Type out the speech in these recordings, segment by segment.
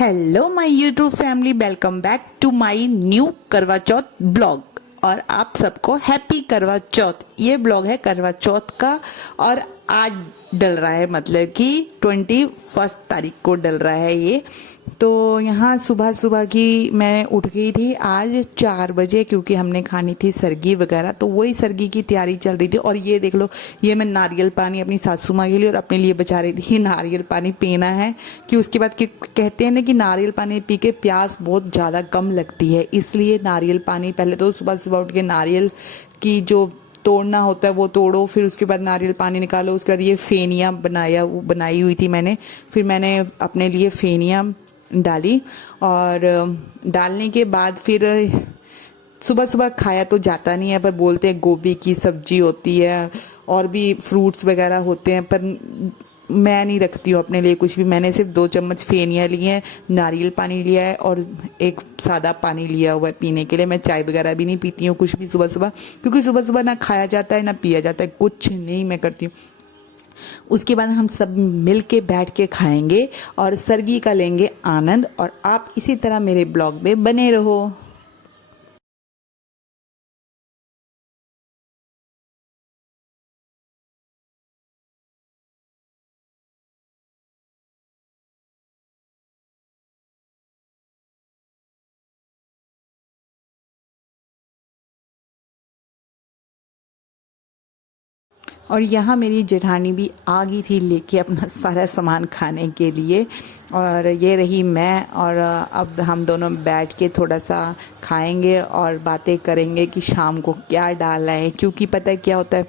Hello my YouTube family, welcome back to my new Karva Chauth blog. और आप सबको happy करवा चौथ। ये ब्लॉग है करवा चौथ का और आज डल रहा है, मतलब कि 21 तारीख को डल रहा है ये। तो यहाँ सुबह सुबह की मैं उठ गई थी आज 4 बजे, क्योंकि हमने खानी थी सरगी वगैरह, तो वही सरगी की तैयारी चल रही थी। और ये देख लो, ये मैं नारियल पानी अपनी सासू माँ के लिए और अपने लिए बचा रही थी। नारियल पानी पीना है कि उसके बाद कि कहते हैं ना कि नारियल पानी पी के प्यास बहुत ज़्यादा कम लगती है, इसलिए नारियल पानी पहले तो सुबह सुबह उठ के नारियल की जो तोड़ना होता है वो तोड़ो, फिर उसके बाद नारियल पानी निकालो। उसके बाद ये फेनिया बनाई हुई थी मैंने, फिर मैंने अपने लिए फेनिया डाली और डालने के बाद फिर सुबह सुबह खाया तो जाता नहीं है, पर बोलते हैं गोभी की सब्जी होती है और भी फ्रूट्स वगैरह होते हैं, पर मैं नहीं रखती हूँ अपने लिए कुछ भी। मैंने सिर्फ 2 चम्मच फेनिया लिए हैं, नारियल पानी लिया है और एक सादा पानी लिया हुआ है पीने के लिए। मैं चाय वगैरह भी नहीं पीती हूँ कुछ भी सुबह सुबह, क्योंकि सुबह सुबह ना खाया जाता है ना पिया जाता है, कुछ नहीं मैं करती हूँ। उसके बाद हम सब मिल के बैठ के खाएंगे और सरगी का लेंगे आनंद। और आप इसी तरह मेरे ब्लॉग में बने रहो। और यहाँ मेरी जेठानी भी आ गई थी लेके अपना सारा सामान खाने के लिए। और ये रही मैं, और अब हम दोनों बैठ के थोड़ा सा खाएंगे और बातें करेंगे कि शाम को क्या डालना है। क्योंकि पता है क्या होता है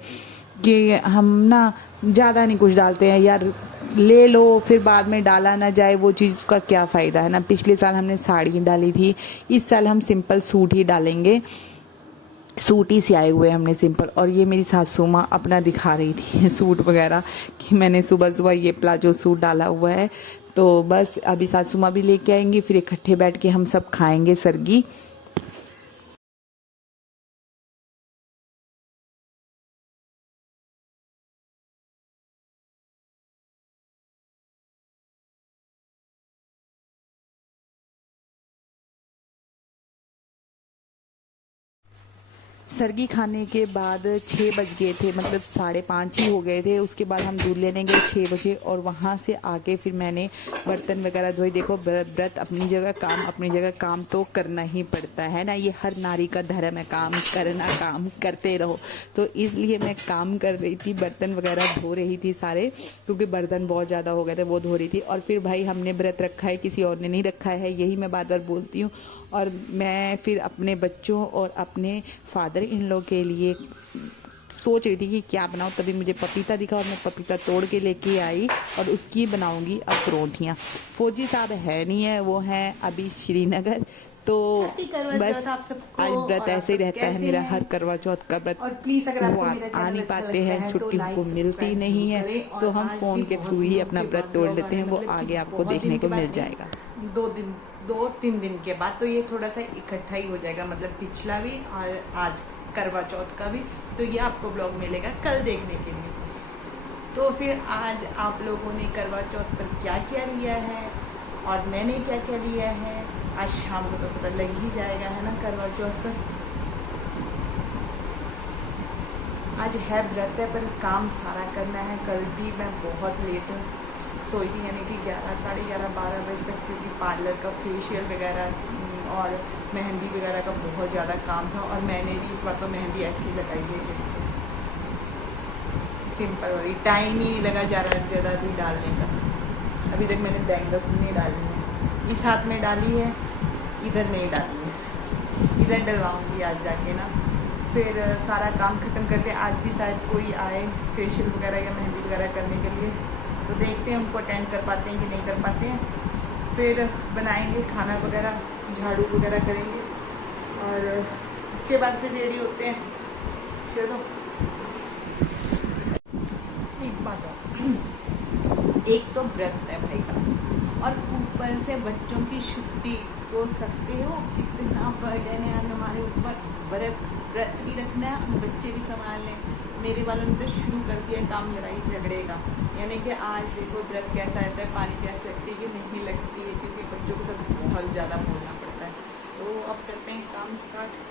कि हम ना ज़्यादा नहीं कुछ डालते हैं यार, ले लो फिर बाद में डाला ना जाए वो चीज़ का क्या फ़ायदा है ना। पिछले साल हमने साड़ी डाली थी, इस साल हम सिंपल सूट ही डालेंगे। सूट ही सियाए हुए हमने सिंपल। और ये मेरी सासू माँ अपना दिखा रही थी सूट वगैरह कि मैंने सुबह सुबह ये प्लाजो सूट डाला हुआ है। तो बस अभी सासू माँ भी लेके आएंगी, फिर इकट्ठे बैठ के हम सब खाएंगे सरगी। सरगी खाने के बाद 6 बज गए थे, मतलब 5:30 ही हो गए थे। उसके बाद हम दूध लेने गए 6 बजे, और वहाँ से आके फिर मैंने बर्तन वगैरह धोए। देखो व्रत अपनी जगह, काम अपनी जगह, काम तो करना ही पड़ता है ना, ये हर नारी का धर्म है काम करना, काम करते रहो। तो इसलिए मैं काम कर रही थी, बर्तन वगैरह धो रही थी सारे, क्योंकि बर्तन बहुत ज़्यादा हो गए थे वो धो रही थी। और फिर भाई हमने व्रत रखा है, किसी और ने नहीं रखा है, यही मैं बार बार बोलती हूँ। और मैं फिर अपने बच्चों और अपने फादर इन लोग के लिए सोच रही थी कि क्या बनाऊँ, तभी मुझे पपीता दिखा और मैं पपीता तोड़ के लेके आई और उसकी बनाऊंगी अब परोठियाँ। फौजी साहब है नहीं है, वो हैं अभी श्रीनगर। तो बस आज व्रत ऐसे ही रहता है मेरा, हर करवा चौथ का व्रत। और प्लीज अगर वो आ नहीं पाते हैं, छुट्टी उनको मिलती नहीं है, तो हम फ़ोन के थ्रू ही अपना व्रत तोड़ लेते हैं। वो आगे आपको देखने को मिल जाएगा 2-3 दिन के बाद। तो ये थोड़ा सा इकट्ठा ही हो जाएगा, मतलब पिछला भी और आज करवा चौथ का भी। तो ये आपको ब्लॉग मिलेगा कल देखने के लिए। तो फिर आज आप लोगों ने करवा चौथ पर क्या क्या लिया है और मैंने क्या क्या लिया है, आज शाम को तो पता लग ही जाएगा, है ना। करवा चौथ पर आज है व्रत है, पर काम सारा करना है। कल भी मैं बहुत लेट सोई थी, यानी कि 11, साढ़े 11, 12 बजे तक, क्योंकि पार्लर का फेशियल वगैरह और मेहंदी वगैरह का बहुत ज़्यादा काम था। और मैंने भी इस बार तो मेहंदी ऐसी लगाई है सिंपल वाली, टाइम ही नहीं लगा जा रहा ज़्यादा भी डालने का। अभी तक मैंने बैंगल्स नहीं डाली है, इस हाथ में डाली है, इधर नहीं डाली है, इधर डलवाऊँगी आज जाके ना। फिर सारा काम ख़त्म करके आज भी शायद कोई आए फेशियल वगैरह या मेहंदी वगैरह करने के लिए, तो देखते हैं उनको अटेंड कर पाते हैं कि नहीं कर पाते हैं। फिर बनाएंगे खाना वगैरह, झाड़ू वगैरह करेंगे और उसके बाद फिर रेडी होते हैं। चलो एक बात और, एक तो व्रत है भाई साहब, और ऊपर से बच्चों की छुट्टी। सोच सकते हो कितना बर्डन है हमारे ऊपर। व्रत भी रखना है, बच्चे भी संभालने हैं। मेरे वालों ने तो शुरू कर दिया काम लड़ाई झगड़े का, यानी कि आज देखो व्रत कैसा रहता है, पानी प्यास लगती है कि नहीं लगती है, क्योंकि बच्चों के नॉर्मल ज़्यादा बोलना पड़ता है। तो अब करते हैं काम स्टार्ट।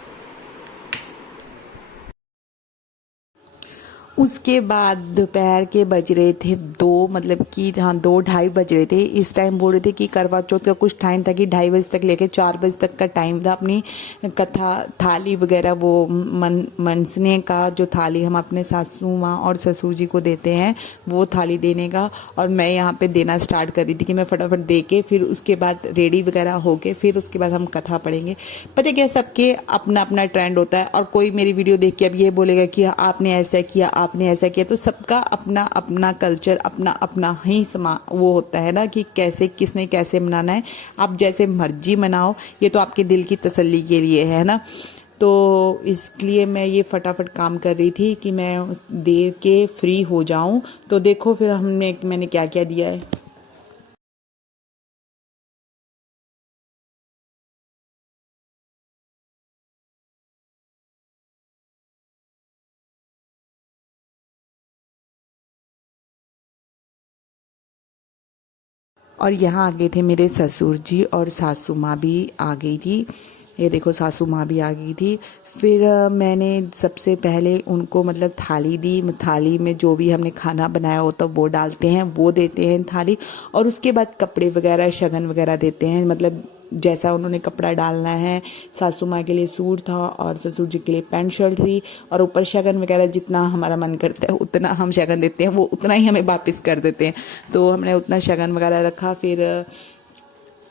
उसके बाद दोपहर के बज रहे थे 2, मतलब कि हाँ 2-2:30 बज रहे थे। इस टाइम बोल रहे थे कि करवा चौथ का कुछ टाइम था कि 2:30 बजे तक लेके 4 बजे तक का टाइम था अपनी कथा थाली वगैरह वो मनसने का, जो थाली हम अपने सासू माँ और ससुर जी को देते हैं वो थाली देने का। और मैं यहाँ पे देना स्टार्ट कर रही थी कि मैं फटाफट दे के फिर उसके बाद रेडी वगैरह होके फिर उसके बाद हम कथा पढ़ेंगे। पता क्या, सबके अपना अपना ट्रेंड होता है और कोई मेरी वीडियो देख के अब ये बोलेगा कि आपने ऐसा किया, आपने ऐसा किया। तो सबका अपना अपना कल्चर, अपना अपना ही वो होता है ना कि कैसे किसने कैसे मनाना है। आप जैसे मर्जी मनाओ, ये तो आपके दिल की तसल्ली के लिए है ना। तो इसलिए मैं ये फटाफट काम कर रही थी कि मैं दे के फ्री हो जाऊं। तो देखो फिर मैंने क्या क्या दिया है। और यहाँ आ गए थे मेरे ससुर जी और सासू माँ भी आ गई थी। ये देखो सासू माँ भी आ गई थी। फिर मैंने सबसे पहले उनको मतलब थाली दी। थाली में जो भी हमने खाना बनाया होता वो डालते हैं, वो देते हैं थाली। और उसके बाद कपड़े वगैरह शगन वगैरह देते हैं, मतलब जैसा उन्होंने कपड़ा डालना है। सासू माँ के लिए सूट था और ससुर जी के लिए पैंट शर्ट थी। और ऊपर शगन वगैरह जितना हमारा मन करता है उतना हम शगन देते हैं, वो उतना ही हमें वापस कर देते हैं। तो हमने उतना शगन वगैरह रखा। फिर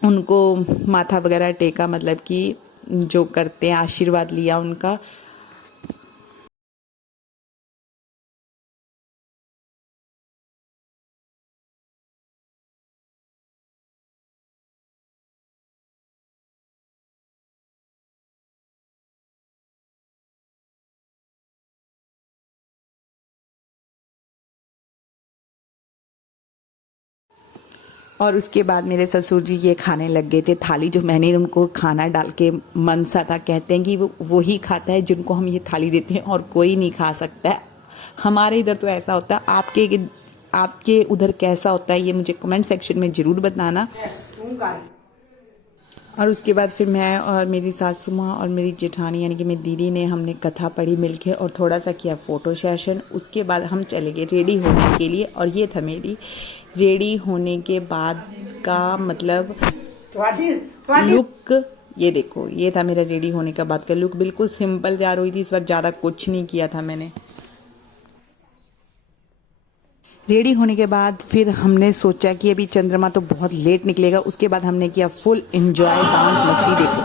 उनको माथा वगैरह टेका, मतलब कि जो करते हैं आशीर्वाद लिया उनका। और उसके बाद मेरे ससुर जी ये खाने लग गए थे। थाली जो मैंने उनको खाना डाल के मनसा था, कहते हैं कि वो ही खाता है जिनको हम ये थाली देते हैं और कोई नहीं खा सकता है। हमारे इधर तो ऐसा होता है। आपके उधर कैसा होता है ये मुझे कमेंट सेक्शन में ज़रूर बताना। और उसके बाद फिर मैं और मेरी सासू माँ और मेरी जेठानी यानी कि मेरी दीदी ने हमने कथा पढ़ी मिलके और थोड़ा सा किया फ़ोटो सेशन। उसके बाद हम चले गए रेडी होने के लिए। और ये था मेरी रेडी होने के बाद का मतलब लुक। ये देखो, ये था मेरा रेडी होने के बाद का लुक। बिल्कुल सिंपल तैयार हुई थी इस बार, ज़्यादा कुछ नहीं किया था मैंने। रेडी होने के बाद फिर हमने सोचा कि अभी चंद्रमा तो बहुत लेट निकलेगा। उसके बाद हमने किया फुल एंजॉय, डांस मस्ती। देखो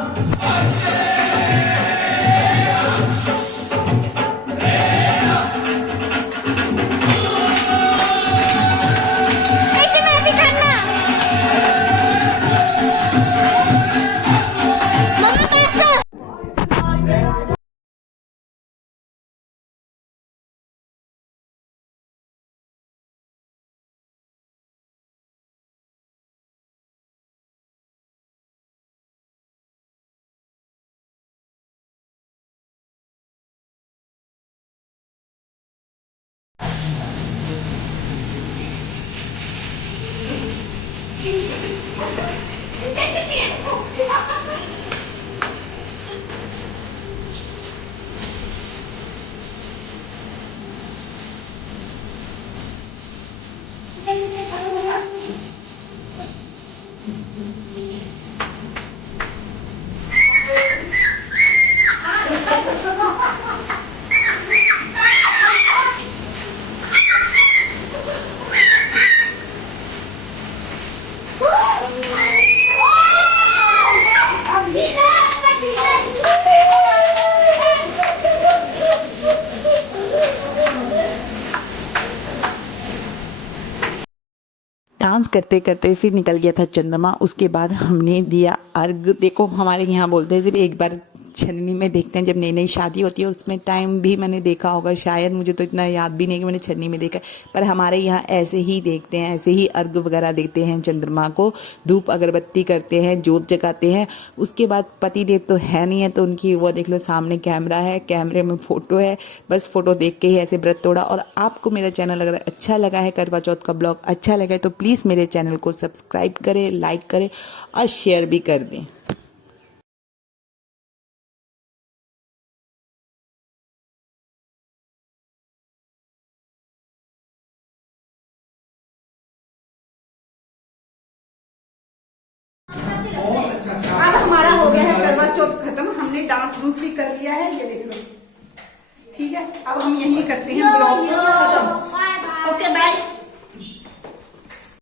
डांस करते करते फिर निकल गया था चंद्रमा। उसके बाद हमने दिया अर्घ। देखो हमारे यहाँ बोलते हैं सिर्फ एक बार छननी में देखते हैं, जब नई नई शादी होती है उसमें टाइम भी मैंने देखा होगा शायद, मुझे तो इतना याद भी नहीं कि मैंने छन्नी में देखा है। पर हमारे यहाँ ऐसे ही देखते हैं, ऐसे ही अर्घ वगैरह देते हैं चंद्रमा को, धूप अगरबत्ती करते हैं, जोत जगाते हैं। उसके बाद पति देव तो है नहीं है तो उनकी वो देख लो सामने कैमरा है, कैमरे में फ़ोटो है, बस फ़ोटो देख के ही ऐसे व्रत तोड़ा। और आपको मेरा चैनल अगर अच्छा लगा है, करवा चौथ का ब्लॉग अच्छा लगा है तो प्लीज़ मेरे चैनल को सब्सक्राइब करें, लाइक करें और शेयर भी कर दें। अब हमारा हो गया है करवा चौथ खत्म, हमने डांस डूंस भी कर लिया है, ये देख लो। ठीक है, अब हम यही करते हैं ब्लॉग खत्म। Okay bye.